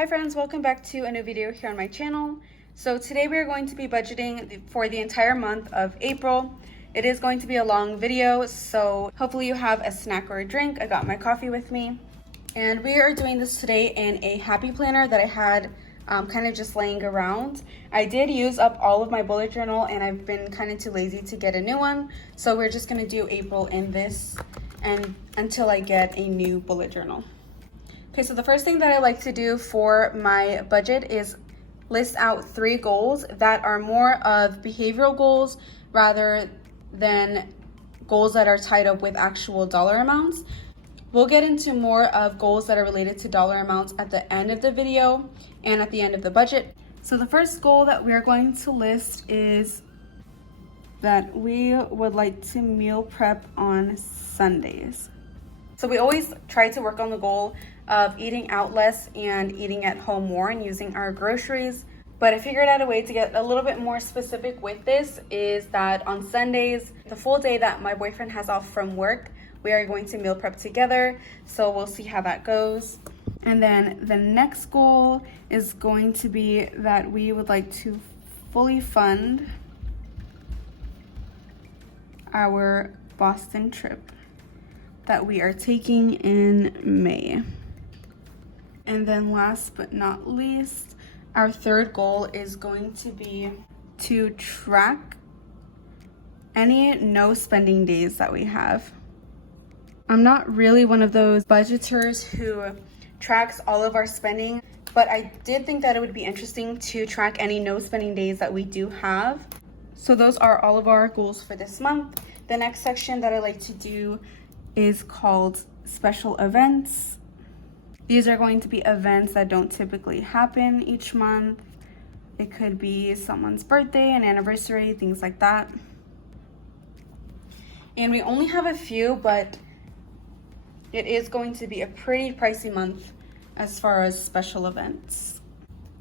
Hi friends, welcome back to a new video here on my channel. So today we are going to be budgeting for the entire month of April. It is going to be a long video, so hopefully you have a snack or a drink. I got my coffee with me. And we are doing this today in a happy planner that I had kind of just laying around. I did use up all of my bullet journal and I've been kind of too lazy to get a new one. So we're just gonna do April in this and until I get a new bullet journal. Okay, so the first thing that I like to do for my budget is list out 3 goals that are more of behavioral goals rather than goals that are tied up with actual dollar amounts. We'll get into more of goals that are related to dollar amounts at the end of the video and at the end of the budget. So the first goal that we're going to list is that we would like to meal prep on Sundays. So we always try to work on the goal of eating out less and eating at home more and using our groceries. But I figured out a way to get a little bit more specific with this is that on Sundays, the full day that my boyfriend has off from work, we are going to meal prep together. So we'll see how that goes. And then the next goal is going to be that we would like to fully fund our Boston trip that we are taking in May. And then last but not least, our third goal is going to be to track any no spending days that we have. I'm not really one of those budgeters who tracks all of our spending, but I did think that it would be interesting to track any no spending days that we do have. So those are all of our goals for this month. The next section that I like to do is called special events. These are going to be events that don't typically happen each month. It could be someone's birthday, an anniversary, things like that. And we only have a few, but it is going to be a pretty pricey month as far as special events.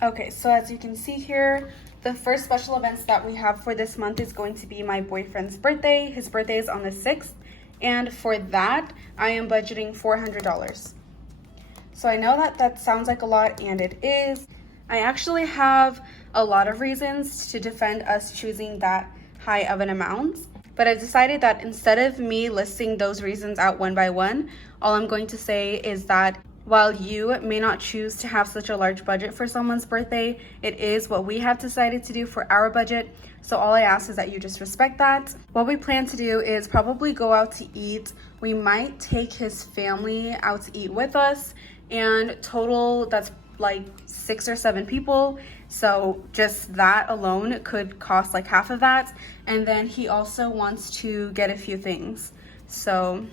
Okay, so as you can see here, the first special events that we have for this month is going to be my boyfriend's birthday. His birthday is on the 6th. And for that, I am budgeting $400. So I know that sounds like a lot, and it is. I actually have a lot of reasons to defend us choosing that high of an amount, but I decided that instead of me listing those reasons out one by one, all I'm going to say is that while you may not choose to have such a large budget for someone's birthday, it is what we have decided to do for our budget. So all I ask is that you just respect that. What we plan to do is probably go out to eat. We might take his family out to eat with us, and total that's like 6 or 7 people. So just that alone could cost like half of that. And then he also wants to get a few things. So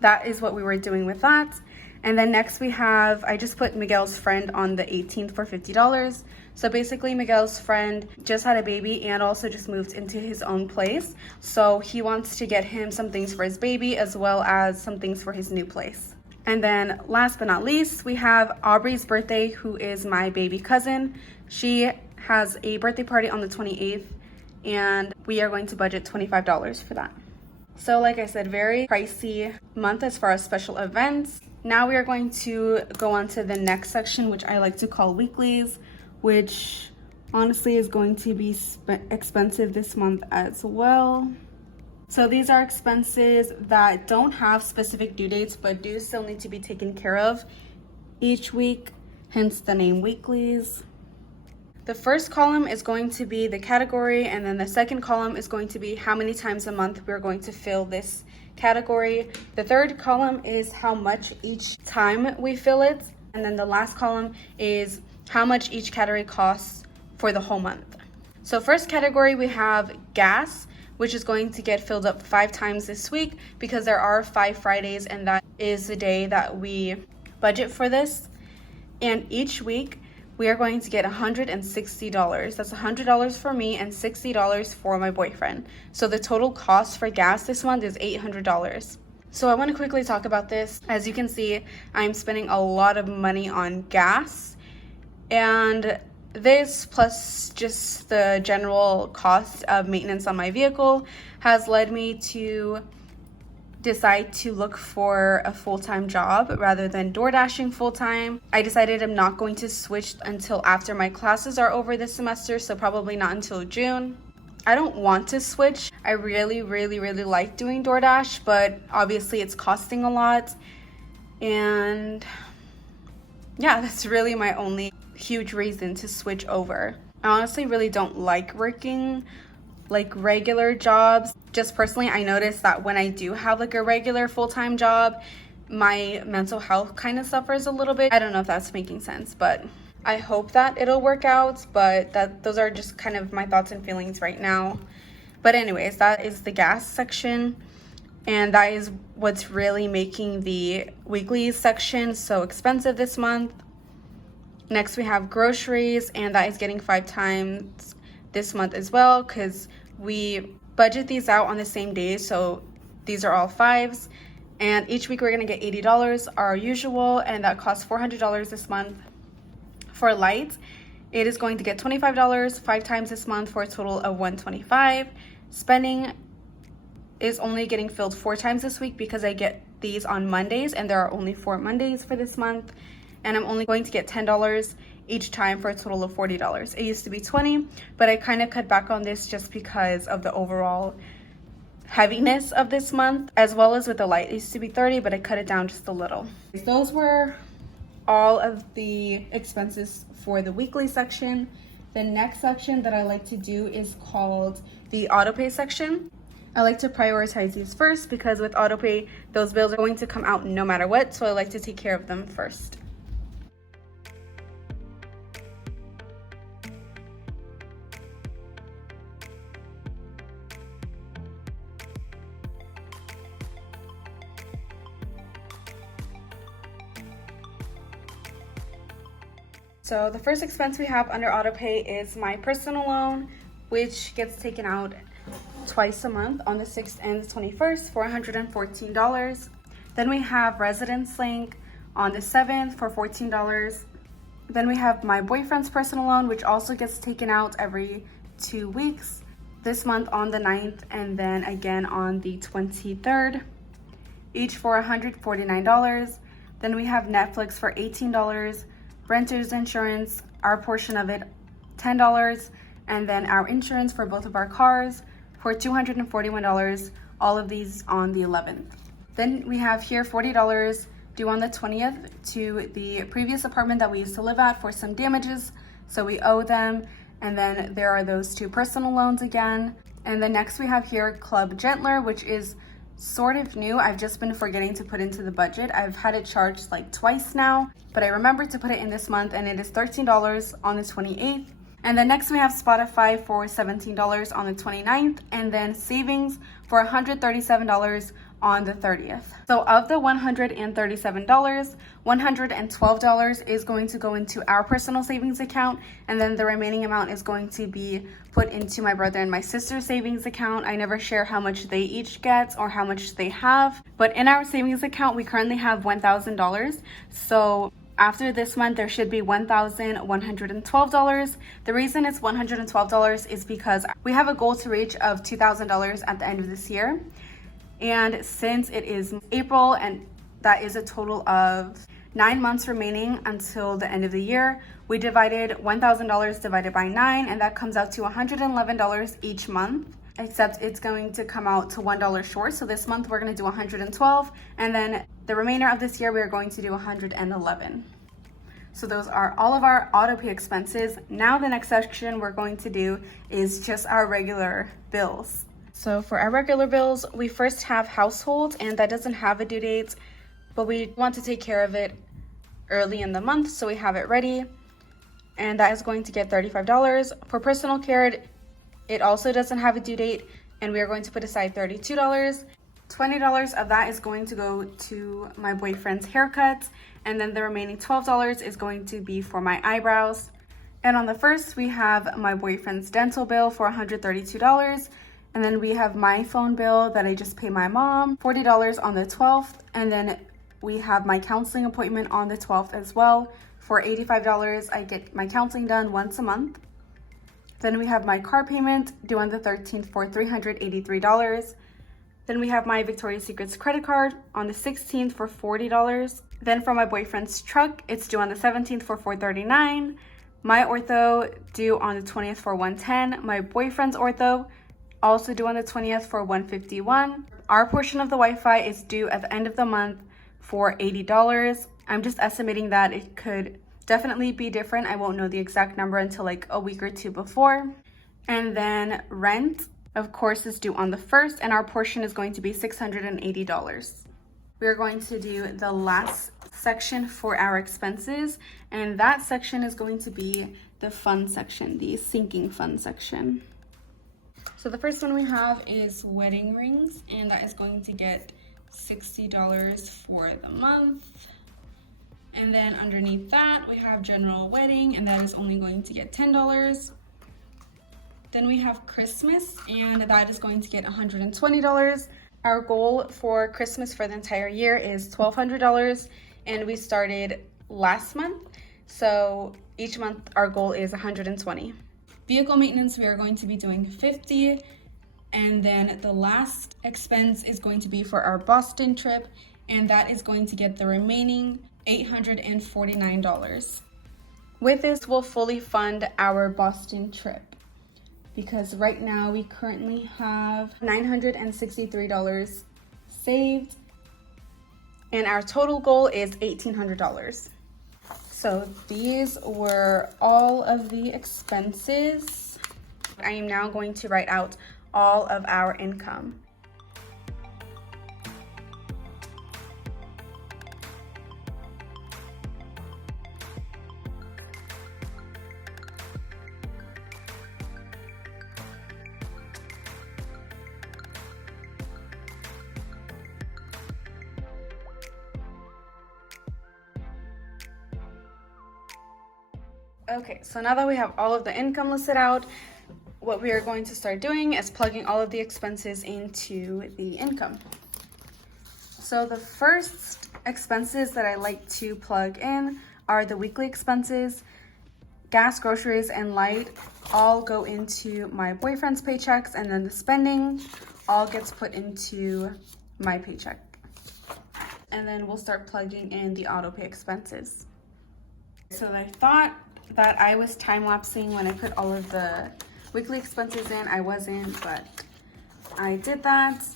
that is what we were doing with that. And then next we have, I just put Miguel's friend on the 18th for $50. So basically Miguel's friend just had a baby and also just moved into his own place. So he wants to get him some things for his baby as well as some things for his new place. And then last but not least, we have Aubrey's birthday, who is my baby cousin. She has a birthday party on the 28th and we are going to budget $25 for that. So like I said, very pricey month as far as special events. Now we are going to go on to the next section, which I like to call weeklies, which honestly is going to be expensive this month as well. So these are expenses that don't have specific due dates, but do still need to be taken care of each week, hence the name weeklies. The first column is going to be the category, and then the second column is going to be how many times a month we're going to fill this category. The third column is how much each time we fill it, and then the last column is how much each category costs for the whole month. So first category, we have gas, which is going to get filled up 5 times this week because there are 5 Fridays, and that is the day that we budget for this. And each week we are going to get $160. That's $100 for me and $60 for my boyfriend. So the total cost for gas this month is $800. So I want to quickly talk about this. As you can see, I'm spending a lot of money on gas, and this plus just the general cost of maintenance on my vehicle has led me to decide to look for a full-time job rather than door dashing full-time. I decided I'm not going to switch until after my classes are over this semester, so probably not until June. I don't want to switch. I really like doing DoorDash, but obviously it's costing a lot. And yeah, that's really my only huge reason to switch over. I honestly really don't like working like regular jobs. Just personally, I noticed that when I do have like a regular full-time job, my mental health kind of suffers a little bit. I don't know if that's making sense, but I hope that it'll work out, but those are just kind of my thoughts and feelings right now. But anyways, that is the gas section, and that is what's really making the weeklies section so expensive this month. Next we have groceries, and that is getting 5 times this month as well because we budget these out on the same day, so these are all 5s, and each week we're gonna get $80, our usual, and that costs $400 this month. For lights, it is going to get $25 5 times this month for a total of $125. Spending is only getting filled 4 times this week because I get these on Mondays, and there are only 4 Mondays for this month, and I'm only going to get $10 each time for a total of $40. It used to be $20, but I kind of cut back on this just because of the overall heaviness of this month, as well as with the light. It used to be $30, but I cut it down just a little. Those were all of the expenses for the weekly section. The next section that I like to do is called the autopay section. I like to prioritize these first because with autopay, those bills are going to come out no matter what, so I like to take care of them first. So the first expense we have under autopay is my personal loan, which gets taken out twice a month on the 6th and the 21st for $114. Then we have Residence Link on the 7th for $14. Then we have my boyfriend's personal loan, which also gets taken out every 2 weeks. This month on the 9th and then again on the 23rd, each for $149. Then we have Netflix for $18. Renter's insurance, our portion of it, $10, and then our insurance for both of our cars for $241, all of these on the 11th. Then we have here $40 due on the 20th to the previous apartment that we used to live at for some damages, so we owe them. And then there are those 2 personal loans again. And then next we have here Club Gentler, which is sort of new. I've just been forgetting to put into the budget. I've had it charged like twice now, but I remembered to put it in this month, and it is $13 on the 28th. And then next we have Spotify for $17 on the 29th, and then savings for $137 on the 30th. So of the $137, $112 is going to go into our personal savings account, and then the remaining amount is going to be put into my brother and my sister's savings account. I never share how much they each get or how much they have, but in our savings account we currently have $1,000. So after this month, there should be $1,112. The reason it's $112 is because we have a goal to reach of $2,000 at the end of this year. And since it is April, and that is a total of 9 months remaining until the end of the year, we divided $1,000 divided by 9, and that comes out to $111 each month, except it's going to come out to $1 short. So this month we're going to do $112, and then the remainder of this year we're going to do $111. So those are all of our auto pay expenses. Now the next section we're going to do is just our regular bills. So for our regular bills, we first have household, and that doesn't have a due date, but we want to take care of it early in the month, so we have it ready, and that is going to get $35. For personal care, it also doesn't have a due date, and we are going to put aside $32. $20 of that is going to go to my boyfriend's haircut, and then the remaining $12 is going to be for my eyebrows. And on the first, we have my boyfriend's dental bill for $132. And then we have my phone bill that I just pay my mom, $40 on the 12th. And then we have my counseling appointment on the 12th as well. For $85, I get my counseling done once a month. Then we have my car payment due on the 13th for $383. Then we have my Victoria's Secret's credit card on the 16th for $40. Then for my boyfriend's truck, it's due on the 17th for $439. My ortho due on the 20th for $110. My boyfriend's ortho also due on the 20th for $151. Our portion of the Wi-Fi is due at the end of the month for $80. I'm just estimating that it could definitely be different. I won't know the exact number until like a week or two before. And then rent, of course, is due on the 1st, and our portion is going to be $680. We're going to do the last section for our expenses, and that section is going to be the fun section, the sinking fund section. So the first one we have is wedding rings, and that is going to get $60 for the month. And then underneath that, we have general wedding, and that is only going to get $10. Then we have Christmas, and that is going to get $120. Our goal for Christmas for the entire year is $1,200, and we started last month. So each month our goal is $120. Vehicle maintenance, we are going to be doing $50. And then the last expense is going to be for our Boston trip, and that is going to get the remaining $849. With this, we'll fully fund our Boston trip, because right now we currently have $963 saved, and our total goal is $1,800. So these were all of the expenses. I am now going to write out all of our income. Okay, so now that we have all of the income listed out, what we are going to start doing is plugging all of the expenses into the income. So the first expenses that I like to plug in are the weekly expenses. Gas, groceries, and light all go into my boyfriend's paychecks, and then the spending all gets put into my paycheck. And then we'll start plugging in the auto pay expenses. So I thought that I was time-lapsing when I put all of the weekly expenses in. I wasn't, but I did that.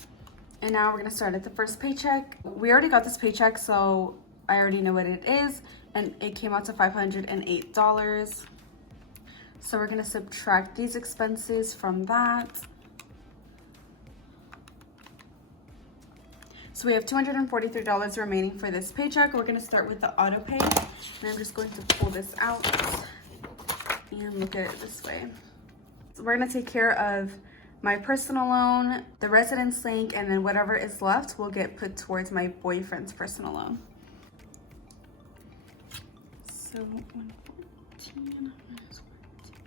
And now we're gonna start at the first paycheck. We already got this paycheck, so I already know what it is, and it came out to $508. So we're gonna subtract these expenses from that. So we have $243 remaining for this paycheck. We're gonna start with the auto pay, and I'm just going to pull this out and look at it this way. So we're gonna take care of my personal loan, the residence link, and then whatever is left will get put towards my boyfriend's personal loan. So 114 minus 14.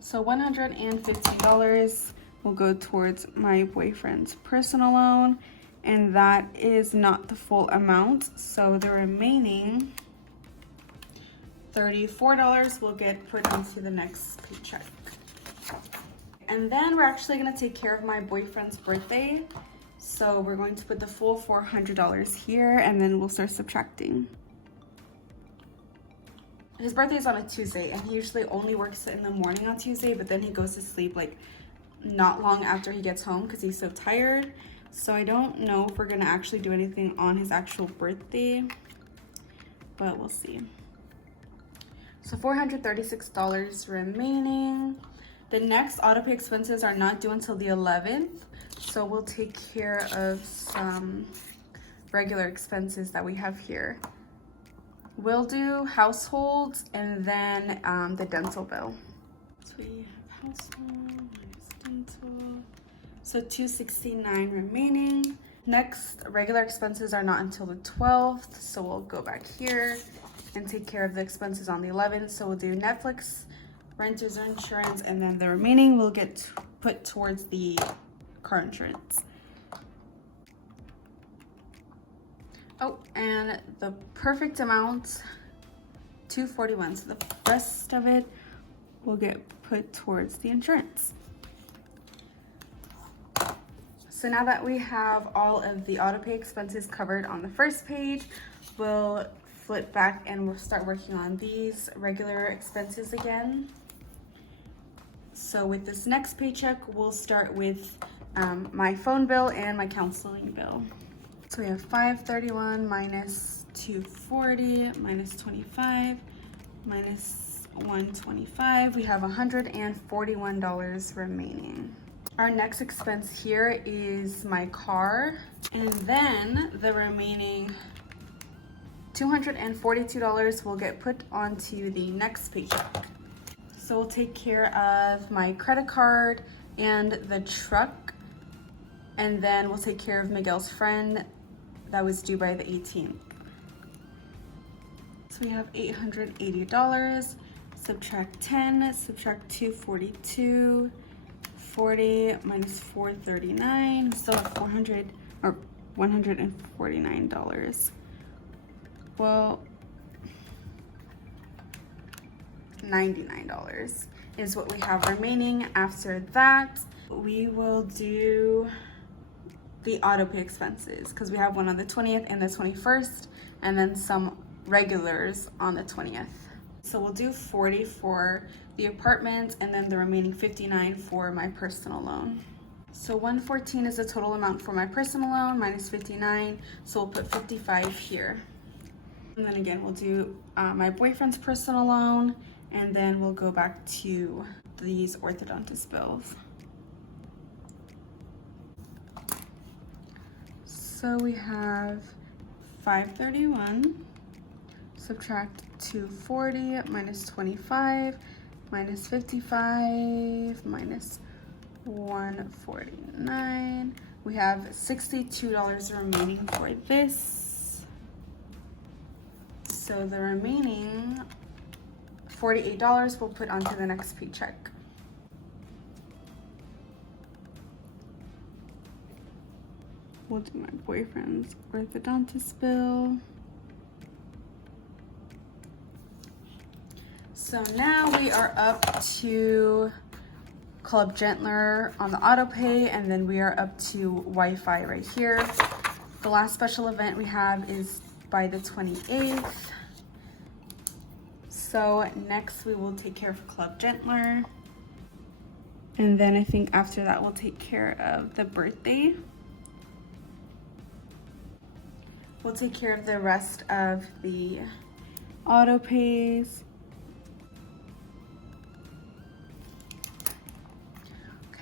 So $115 will go towards my boyfriend's personal loan, and that is not the full amount. So the remaining $34 will get put into the next paycheck. And then we're actually gonna take care of my boyfriend's birthday. So we're going to put the full $400 here, and then we'll start subtracting. His birthday is on a Tuesday, and he usually only works in the morning on Tuesday, but then he goes to sleep like not long after he gets home because he's so tired. So I don't know if we're gonna actually do anything on his actual birthday, but we'll see. So $436 remaining. The next auto pay expenses are not due until the 11th, so we'll take care of some regular expenses that we have here. We'll do household and then the dental bill. So we have household minus dental. So $269 remaining. Next, regular expenses are not until the 12th, so we'll go back here and take care of the expenses on the 11th. So we'll do Netflix, renter's insurance, and then the remaining will get put towards the car insurance. Oh, and the perfect amount, $241. So the rest of it will get put towards the insurance. So now that we have all of the auto pay expenses covered on the first page, we'll flip back and we'll start working on these regular expenses again. So with this next paycheck, we'll start with my phone bill and my counseling bill. So we have $531 minus $240 minus $25 minus $125. We have $141 remaining. Our next expense here is my car, and then the remaining $242 will get put onto the next paycheck. So we'll take care of my credit card and the truck, and then we'll take care of Miguel's friend that was due by the 18th. So we have $880, subtract 10, subtract 242, 40 minus 439, still have $149. Well, $99 is what we have remaining. After that, we will do the auto pay expenses because we have one on the 20th and the 21st, and then some regulars on the 20th. So we'll do 40 for the apartment and then the remaining 59 for my personal loan. So 114 is the total amount for my personal loan minus 59, so we'll put 55 here. And then again, we'll do my boyfriend's personal loan, and then we'll go back to these orthodontist bills. So we have $531, subtract 240 minus 25 minus 55 minus 149. We have $62 remaining for this. So the remaining $48 we'll put onto the next paycheck. We'll do my boyfriend's orthodontist bill. So now we are up to Club Gentler on the auto pay, and then we are up to Wi-Fi right here. The last special event we have is by the 28th. So next we will take care of Club Gentler. And then I think after that we'll take care of the birthday. We'll take care of the rest of the auto pays.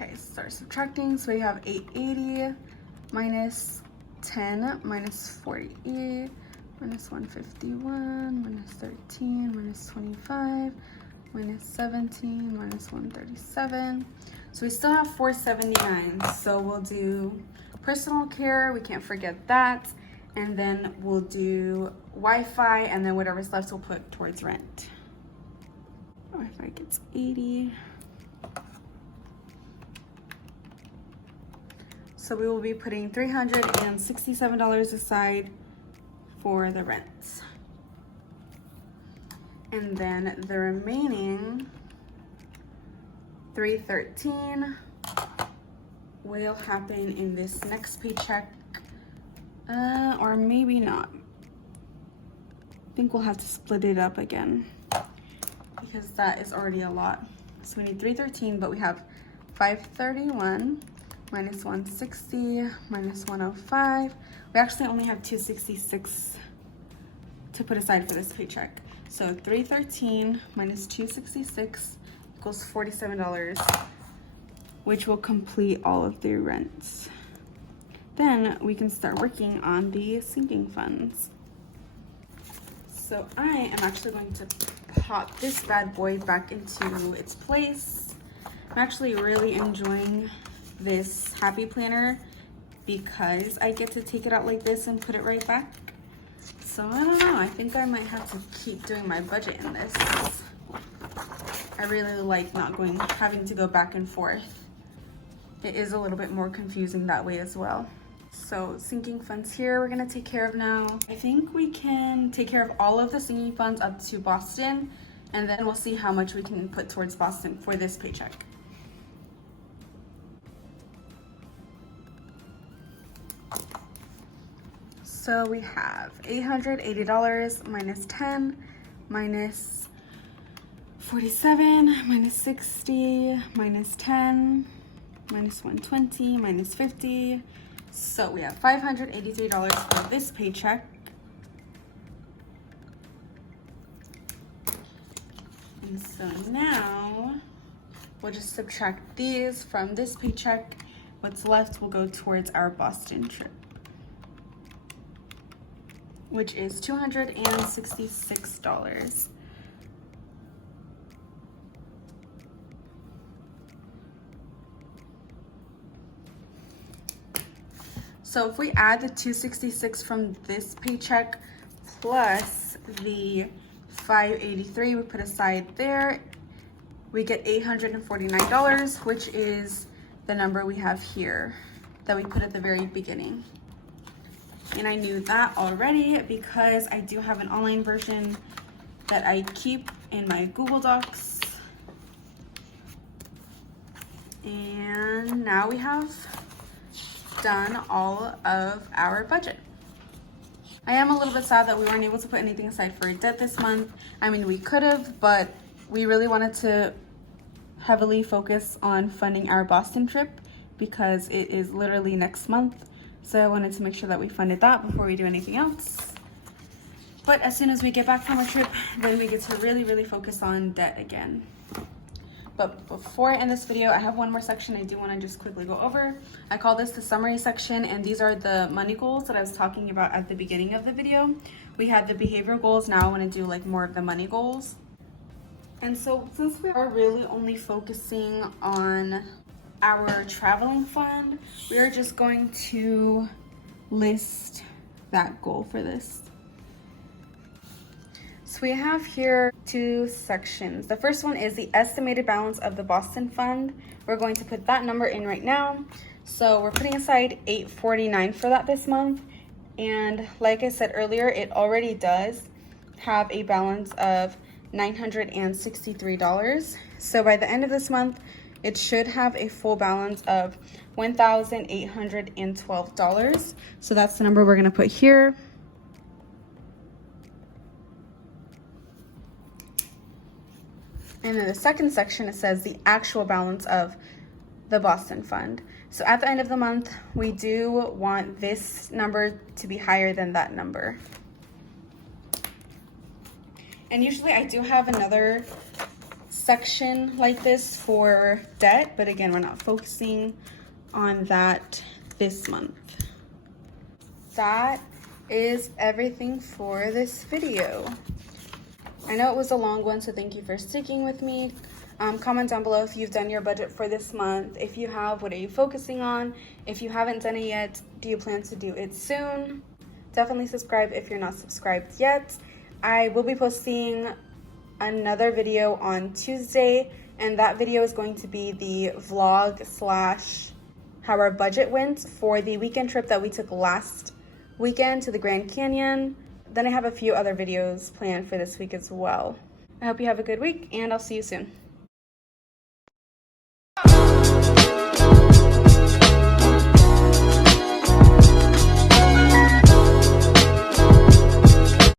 Okay, start subtracting. So we have 880 minus 10 minus 48 minus 151 minus 13 minus 25 minus 17 minus 137. So we still have 479. So we'll do personal care, we can't forget that, and then we'll do Wi-Fi, and then whatever's left we'll put towards rent. Wi-Fi gets 80. So we will be putting $367 aside for the rent. And then the remaining $313 will happen in this next paycheck, or maybe not. I think we'll have to split it up again because that is already a lot. So we need $313, but we have $531 minus 160 minus 105. We actually only have $266 to put aside for this paycheck. So $313 minus $266 equals $47, which will complete all of the rents. Then we can start working on the sinking funds. So I am actually going to pop this bad boy back into its place. I'm actually really enjoying this happy planner because I get to take it out like this and put it right back. So I don't know, I think I might have to keep doing my budget in this. I really like not having to go back and forth. It is a little bit more confusing that way as well. So sinking funds here, we're gonna take care of now. I think we can take care of all of the sinking funds up to Boston, and then we'll see how much we can put towards Boston for this paycheck. So we have $880 minus 10 minus 47 minus 60 minus 10 minus 120 minus 50. So we have $583 for this paycheck. And so now we'll just subtract these from this paycheck. What's left will go towards our Boston trip, which is $266. So if we add the $266 from this paycheck plus the $583 we put aside there, we get $849, which is the number we have here that we put at the very beginning. And I knew that already because I do have an online version that I keep in my Google Docs. And now we have done all of our budget. I am a little bit sad that we weren't able to put anything aside for debt this month. I mean, we could have, but we really wanted to heavily focus on funding our Boston trip because it is literally next month. So I wanted to make sure that we funded that before we do anything else. But as soon as we get back from our trip, then we get to really focus on debt again. But before I end this video, I have one more section I do want to just quickly go over. I call this the summary section, and these are the money goals that I was talking about at the beginning of the video. We had the behavioral goals, now I want to do like more of the money goals. And so since we are really only focusing on our traveling fund, we are just going to list that goal for this. So we have here two sections. The first one is the estimated balance of the Boston Fund. We're going to put that number in right now. So we're putting aside $849 for that this month. And like I said earlier, it already does have a balance of $963. So by the end of this month, it should have a full balance of $1,812. So that's the number we're gonna put here. And in the second section, it says the actual balance of the Boston Fund. So at the end of the month, we do want this number to be higher than that number. And usually I do have another section like this for debt, but again, we're not focusing on that this month. That is everything for this video. I know it was a long one, so thank you for sticking with me. Comment down below if you've done your budget for this month. If you have, what are you focusing on? If you haven't done it yet, do you plan to do it soon? Definitely subscribe if you're not subscribed yet. I will be posting another video on Tuesday, and that video is going to be the vlog / how our budget went for the weekend trip that we took last weekend to the Grand Canyon. Then I have a few other videos planned for this week as well. I hope you have a good week, and I'll see you soon.